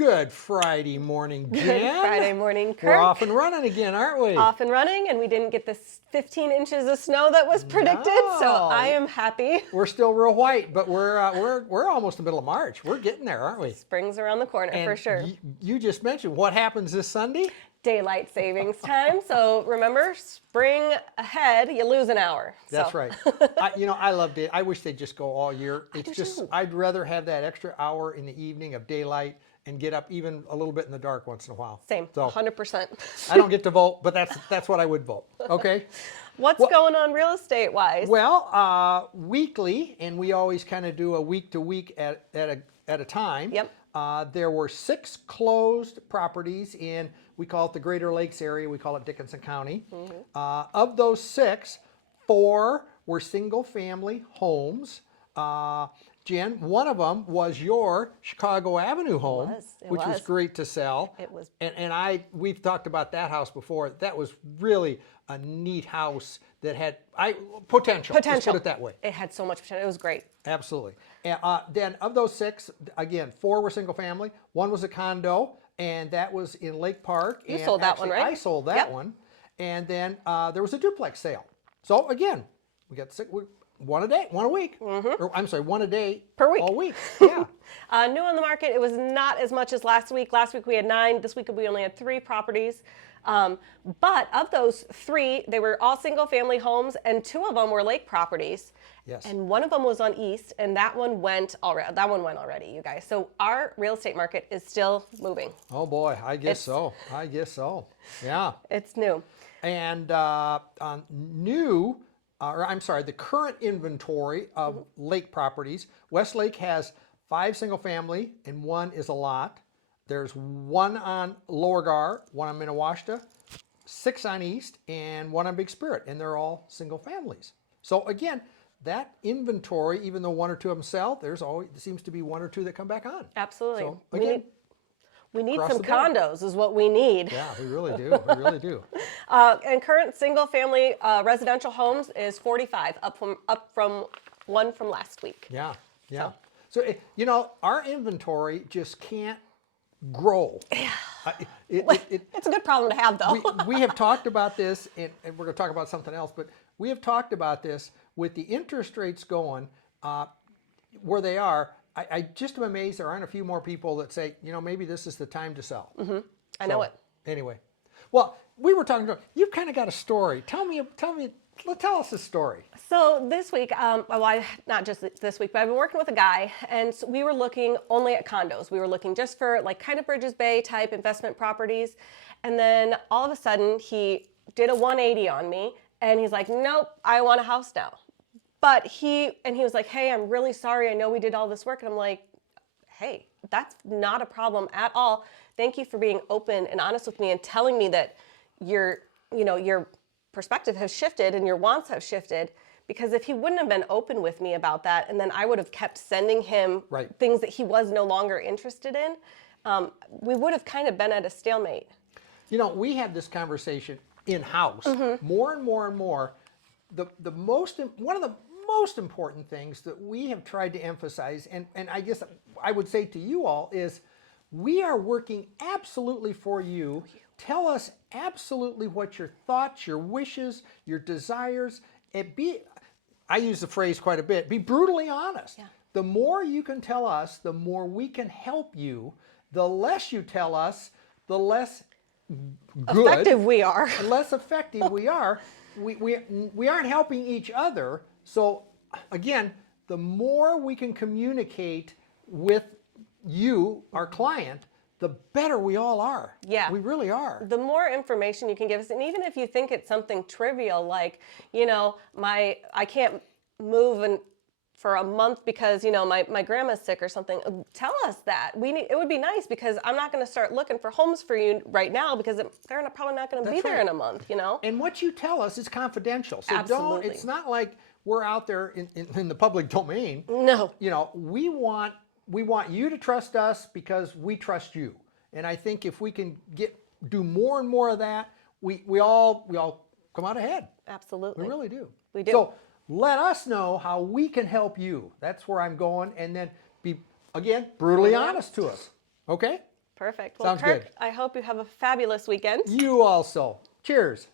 Good Friday morning, Jen. Good Friday morning, Kirk. We're off and running again, aren't we? Off and running, and we didn't get this 15 inches of snow that was predicted, so I am happy. We're still real white, but we're almost the middle of March. We're getting there, aren't we? Spring's around the corner for sure. You just mentioned what happens this Sunday? Daylight savings time. So remember, spring ahead, you lose an hour. That's right. I loved it. I wish they'd just go all year. do too. I'd rather have that extra hour in the evening of daylight and get up even a little bit in the dark once in a while. Same, so 100%. I don't get to vote, but that's what I would vote. Okay. What's going on real estate wise? Well, weekly, and we always kind of do a week to week at a time. Yep. There were 6 closed properties in, we call it the Greater Lakes area, we call it Dickinson County. Mm-hmm. Of those 6, 4 were single family homes. Jen, one of them was your Chicago Avenue home, which was great to sell. It was. And we've talked about that house before. That was really a neat house that had potential. Let's put it that way. It had so much potential. It was great. Absolutely. And then of those 6, again, 4 were single family. 1 was a condo, and that was in Lake Park. You sold that one, right? I sold that one. And then there was a duplex sale. So again, we got 6. One a week. Mm-hmm. Or, I'm sorry, one a day per week. All week. Yeah. New on the market. It was not as much as last week. Last week we had 9. This week we only had 3 properties. But of those 3, they were all single family homes, and 2 of them were lake properties. Yes. And one of them was on East, and that one went already, you guys. So our real estate market is still moving. Oh boy, I guess so. Yeah. It's new. And the current inventory of lake properties, Westlake has 5 single family and 1 is a lot. There's 1 on Lower Gar, 1 on Minnewaska, 6 on East, and 1 on Big Spirit, and they're all single families. So again, that inventory, even though 1 or 2 of them sell, there seems to be 1 or 2 that come back on. Absolutely. So again, we need some condos is what we need. Yeah, we really do. We really do. And current single family residential homes is 45, up from 1 from last week. Yeah. So our inventory just can't grow. Yeah. It's a good problem to have, though. we have talked about this, and we're going to talk about something else, but we have talked about this with the interest rates going where they are. I just am amazed there aren't a few more people that say, maybe this is the time to sell. Mm-hmm. I know it. Anyway, well, we were talking about, you've kind of got a story. Tell us a story. So this week, not just this week, but I've been working with a guy, and so we were looking only at condos. We were looking just for kind of Bridges Bay type investment properties. And then all of a sudden he did a 180 on me, and he's like, nope, I want a house now. But he was like, hey, I'm really sorry. I know we did all this work. And I'm like, hey, that's not a problem at all. Thank you for being open and honest with me and telling me that your perspective has shifted and your wants have shifted. Because if he wouldn't have been open with me about that, and then I would have kept sending him things that he was no longer interested in, we would have kind of been at a stalemate. We had this conversation in-house more and more and more. One of the most important things that we have tried to emphasize, and I guess I would say to you all, is we are working absolutely for you. Tell us absolutely what your thoughts, your wishes, your desires, and I use the phrase quite a bit, be brutally honest. Yeah. The more you can tell us, the more we can help you. The less you tell us, the less effective we are. The less effective we are. We aren't helping each other. So again, the more we can communicate with you, our client, the better we all are. Yeah. We really are. The more information you can give us, and even if you think it's something trivial, like, I can't move for a month because, my grandma's sick or something, tell us that. It would be nice, because I'm not going to start looking for homes for you right now, because they're probably not going to be there in a month, And what you tell us is confidential. So Absolutely. it's not like we're out there in the public domain. No. We want you to trust us because we trust you. And I think if we can do more and more of that, we all come out ahead. Absolutely. We really do. We do. So let us know how we can help you. That's where I'm going. And then be, again, brutally honest to us. Okay? Perfect. Well, Sounds Kirk, good. I hope you have a fabulous weekend. You also. Cheers.